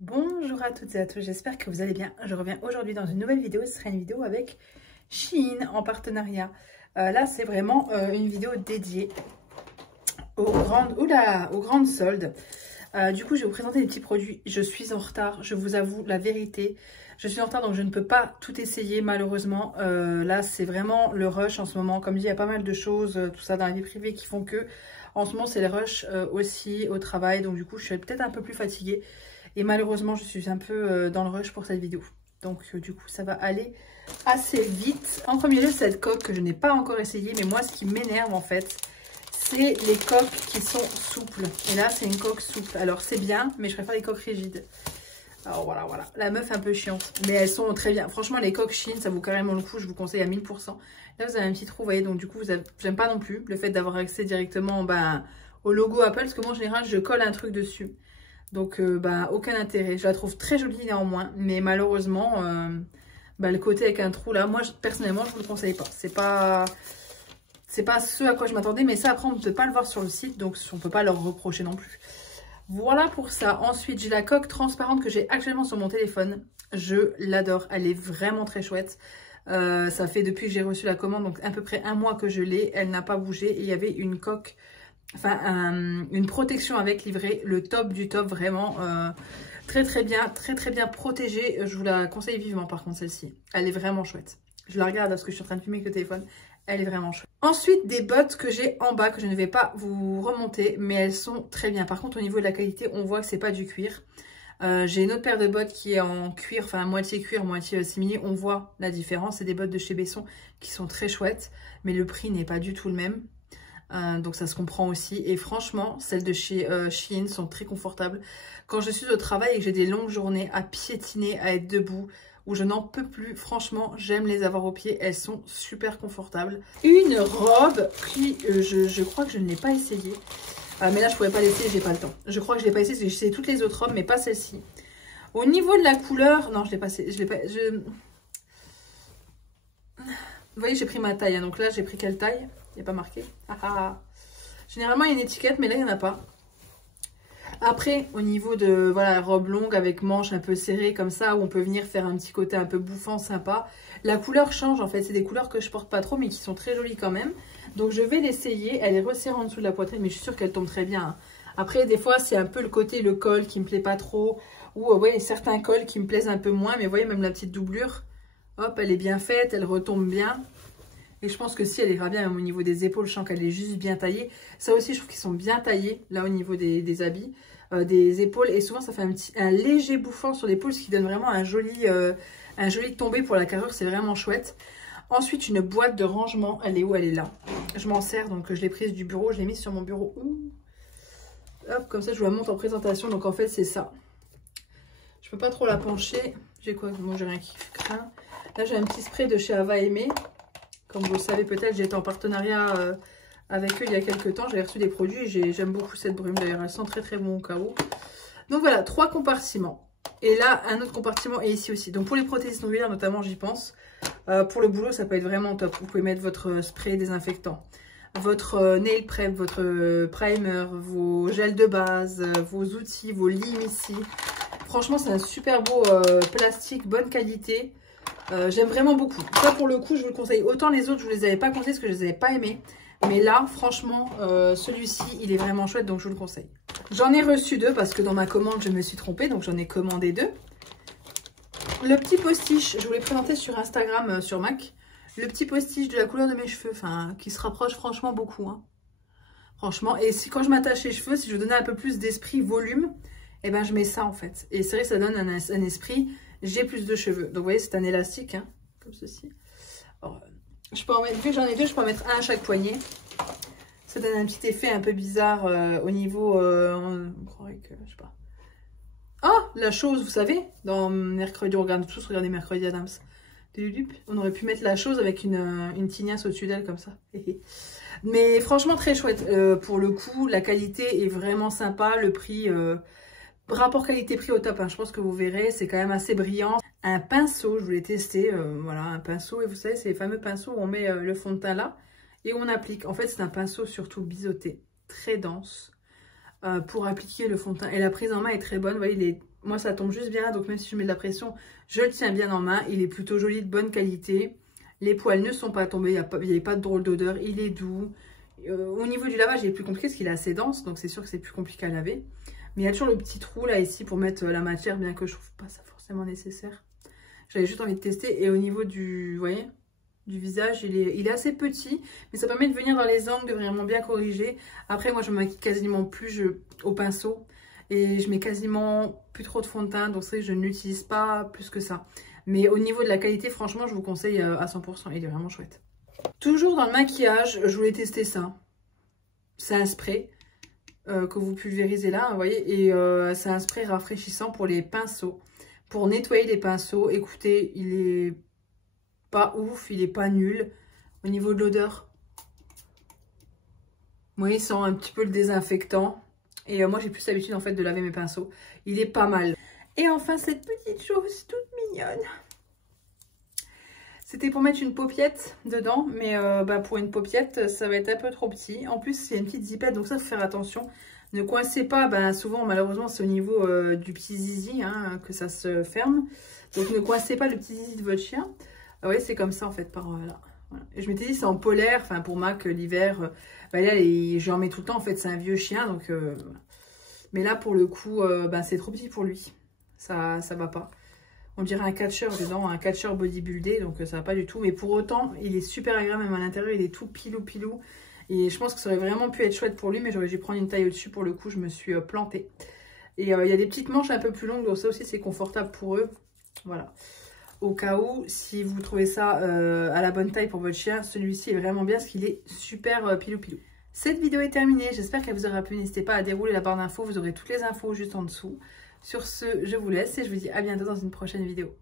Bonjour à toutes et à tous, j'espère que vous allez bien. Je reviens aujourd'hui dans une nouvelle vidéo. Ce sera une vidéo avec Shein en partenariat. Là, c'est vraiment une vidéo dédiée aux grandes soldes. Du coup, je vais vous présenter les petits produits. Je suis en retard, je vous avoue la vérité. Je suis en retard, donc je ne peux pas tout essayer malheureusement. Là, c'est vraiment le rush en ce moment. Comme dit, il y a pas mal de choses, tout ça dans la vie privée qui font que... En ce moment, c'est le rush aussi au travail. Donc du coup, je suis peut-être un peu plus fatiguée. Et malheureusement, je suis un peu dans le rush pour cette vidéo. Donc du coup, ça va aller assez vite. En premier lieu, cette coque que je n'ai pas encore essayée. Mais moi, ce qui m'énerve en fait, c'est les coques qui sont souples. Et là, c'est une coque souple. Alors, c'est bien, mais je préfère les coques rigides. Alors voilà. La meuf un peu chiante. Mais elles sont très bien. Franchement, les coques Shein, ça vaut carrément le coup. Je vous conseille à 1000%. Là, vous avez un petit trou, vous voyez. Donc du coup, j'aime pas non plus le fait d'avoir accès directement au logo Apple. Parce que moi, en général, je colle un truc dessus. Donc, aucun intérêt. Je la trouve très jolie néanmoins. Mais malheureusement, le côté avec un trou là, moi, personnellement, je ne vous le conseille pas. C'est pas ce à quoi je m'attendais. Mais ça, après, on ne peut pas le voir sur le site. Donc, on ne peut pas leur reprocher non plus. Voilà pour ça. Ensuite, j'ai la coque transparente que j'ai actuellement sur mon téléphone. Je l'adore. Elle est vraiment très chouette. Ça fait depuis que j'ai reçu la commande, donc à peu près un mois que je l'ai. Elle n'a pas bougé. Et il y avait une coque... Enfin, une protection avec livrée, le top du top, vraiment très bien protégée. Je vous la conseille vivement par contre celle-ci. Elle est vraiment chouette. Je la regarde parce que je suis en train de filmer avec le téléphone. Elle est vraiment chouette. Ensuite, des bottes que j'ai en bas, que je ne vais pas vous remonter, mais elles sont très bien. Par contre, au niveau de la qualité, on voit que c'est pas du cuir. J'ai une autre paire de bottes qui est en cuir, enfin moitié cuir, moitié simili. On voit la différence. C'est des bottes de chez Besson qui sont très chouettes, mais le prix n'est pas du tout le même. Donc ça se comprend aussi. Et franchement, celles de chez Shein sont très confortables. Quand je suis au travail et que j'ai des longues journées à piétiner, à être debout, où je n'en peux plus, franchement, j'aime les avoir aux pieds. Elles sont super confortables. Une robe qui, je crois que je ne l'ai pas essayée. Mais là, je ne pourrais pas l'essayer, j'ai pas le temps. Je crois que je ne l'ai pas essayée, j'ai essayé toutes les autres robes, mais pas celle-ci. Au niveau de la couleur, non, je l'ai pas essayé. Vous voyez, j'ai pris ma taille. Hein, donc là, j'ai pris quelle taille? Il n'y a pas marqué. Généralement, il y a une étiquette, mais là, il n'y en a pas. Après, au niveau de robe longue avec manches un peu serrées comme ça, où on peut venir faire un petit côté un peu bouffant, sympa. La couleur change, en fait. C'est des couleurs que je porte pas trop, mais qui sont très jolies quand même. Donc, je vais l'essayer. Elle est resserrée en dessous de la poitrine, mais je suis sûre qu'elle tombe très bien. Hein. Après, des fois, c'est un peu le côté, le col qui me plaît pas trop. Ou, ouais, certains cols qui me plaisent un peu moins. Mais vous voyez, même la petite doublure, hop, elle est bien faite, elle retombe bien. Et je pense que si elle ira bien même au niveau des épaules, je sens qu'elle est juste bien taillée. Ça aussi, je trouve qu'ils sont bien taillés, là au niveau des habits, des épaules. Et souvent, ça fait un léger bouffant sur l'épaule, ce qui donne vraiment un joli tombé pour la carrure. C'est vraiment chouette. Ensuite, une boîte de rangement. Elle est où? Elle est là. Je m'en sers, donc je l'ai prise du bureau. Je l'ai mise sur mon bureau. Ouh. Hop, comme ça, je vous la montre en présentation. Donc en fait, c'est ça. Je peux pas trop la pencher. J'ai quoi? Bon, j'ai rien qui craint. Là, j'ai un petit spray de chez Ava Aimé. Comme vous le savez peut-être, j'ai été en partenariat avec eux il y a quelques temps. J'avais reçu des produits et j'aime beaucoup cette brume. D'ailleurs, elle sent très bon au cas où. Donc voilà, 3 compartiments. Et là, un autre compartiment est ici aussi. Donc pour les prothèses nobiliaires notamment, j'y pense. Pour le boulot, ça peut être vraiment top. Vous pouvez mettre votre spray désinfectant, votre nail prep, votre primer, vos gels de base, vos outils, vos limes ici. Franchement, c'est un super beau plastique, bonne qualité. J'aime vraiment beaucoup. Ça pour le coup je vous le conseille. Autant les autres je ne vous les avais pas conseillés parce que je les avais pas aimés. Mais là franchement celui-ci il est vraiment chouette donc je vous le conseille. J'en ai reçu 2 parce que dans ma commande je me suis trompée. Donc j'en ai commandé 2. Le petit postiche, je vous l'ai présenté sur Instagram sur Mac. Le petit postiche de la couleur de mes cheveux. Enfin qui se rapproche franchement beaucoup. Hein. Franchement. Et si quand je m'attache les cheveux, si je veux donner un peu plus d'esprit volume, et ben je mets ça en fait. Et c'est vrai que ça donne un esprit... J'ai plus de cheveux. Donc, vous voyez, c'est un élastique, hein, comme ceci. Alors, je peux en mettre, vu que j'en ai 2, je peux en mettre un à chaque poignet. Ça donne un petit effet un peu bizarre au niveau... on croirait que, je sais pas. Ah, la chose, vous savez, dans Mercredi, on regarde tous, regardez Mercredi Adams. On aurait pu mettre la chose avec une tignasse au-dessus d'elle, comme ça. Mais franchement, très chouette. Pour le coup, la qualité est vraiment sympa. Le prix... rapport qualité-prix au top, hein. Je pense que vous verrez, c'est quand même assez brillant. Un pinceau, je voulais tester, voilà, un pinceau. Et vous savez, c'est les fameux pinceaux où on met le fond de teint là et on applique. En fait, c'est un pinceau surtout biseauté, très dense, pour appliquer le fond de teint. Et la prise en main est très bonne, vous voyez, moi ça tombe juste bien, donc même si je mets de la pression, je le tiens bien en main. Il est plutôt joli, de bonne qualité. Les poils ne sont pas tombés, il n'y a pas de drôle d'odeur, il est doux. Au niveau du lavage, il est plus compliqué parce qu'il est assez dense, donc c'est sûr que c'est plus compliqué à laver. Mais il y a toujours le petit trou là ici pour mettre la matière, bien que je trouve pas ça forcément nécessaire. J'avais juste envie de tester. Et au niveau du, vous voyez, du visage, il est assez petit, mais ça permet de venir dans les angles, de vraiment bien corriger. Après, moi, je me maquille quasiment plus au pinceau et je mets quasiment plus trop de fond de teint, donc c'est vrai que je ne l'utilise pas plus que ça. Mais au niveau de la qualité, franchement, je vous conseille à 100%, il est vraiment chouette. Toujours dans le maquillage, je voulais tester ça. C'est un spray que vous pulvérisez là, vous voyez, et c'est un spray rafraîchissant pour les pinceaux. Pour nettoyer les pinceaux, écoutez, il est pas ouf, il est pas nul. Au niveau de l'odeur, moi il sent un petit peu le désinfectant. Et moi j'ai plus l'habitude en fait de laver mes pinceaux. Il est pas mal. Et enfin cette petite chose toute mignonne. C'était pour mettre une paupiette dedans, mais pour une paupiette, ça va être un peu trop petit. En plus, il y a une petite zipette, donc ça, il faut faire attention. Ne coincez pas, souvent, malheureusement, c'est au niveau du petit zizi hein, que ça se ferme. Donc, ne coincez pas le petit zizi de votre chien. Ah ouais, c'est comme ça, en fait, par là. Voilà. Et je m'étais dit, c'est en polaire, enfin, pour Mac, l'hiver, là, je en mets tout le temps, en fait, c'est un vieux chien, donc... Mais là, pour le coup, c'est trop petit pour lui. Ça va pas. On dirait un catcheur dedans, un catcheur bodybuildé, donc ça va pas du tout. Mais pour autant, il est super agréable, même à l'intérieur, il est tout pilou. Et je pense que ça aurait vraiment pu être chouette pour lui, mais j'aurais dû prendre une taille au-dessus. Pour le coup, je me suis plantée. Et il y a des petites manches un peu plus longues, donc ça aussi, c'est confortable pour eux. Voilà. Au cas où, si vous trouvez ça à la bonne taille pour votre chien, celui-ci est vraiment bien, parce qu'il est super pilou. Cette vidéo est terminée, j'espère qu'elle vous aura plu. N'hésitez pas à dérouler la barre d'infos, vous aurez toutes les infos juste en dessous. Sur ce, je vous laisse et je vous dis à bientôt dans une prochaine vidéo.